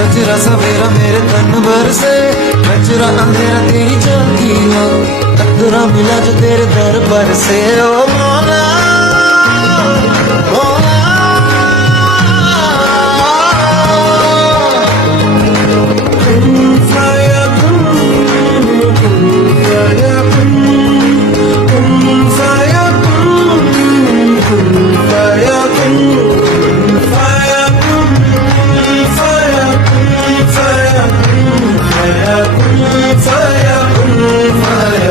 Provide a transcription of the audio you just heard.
सजरा सवेरा मेरे तन भर से कचरा अंधेरा तेरी चलती हो कतरा मिला जो तेरे दर पर से ओ मौला मौला Fire.